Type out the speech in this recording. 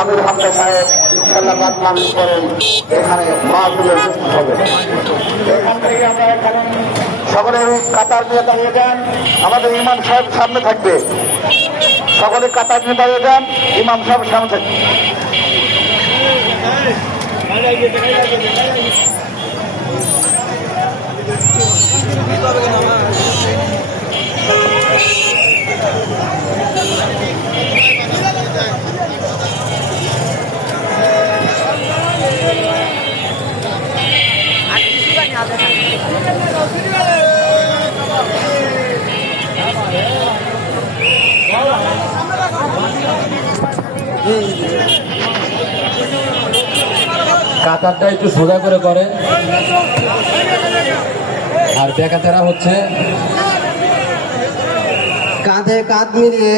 আমির হামদা সাহেব ইনশাল্লাহ বাদ মাগরিব পরে এখানে মাহফিলে উপস্থিত হবে। এখান থেকে আমরা এখন সকলে কাতার নিয়ে দাঁড়িয়ে যান। আমাদের ইমাম সাহেব সামনে থাকবে, সকলে কাতার নিয়ে দাঁড়িয়ে যান, ইমাম সাহেব সামনে থাকবে। কাতারটা একটু সোজা করে করে, আর বেকাতেরা হচ্ছে কাঁধে কাঁধ মিলিয়ে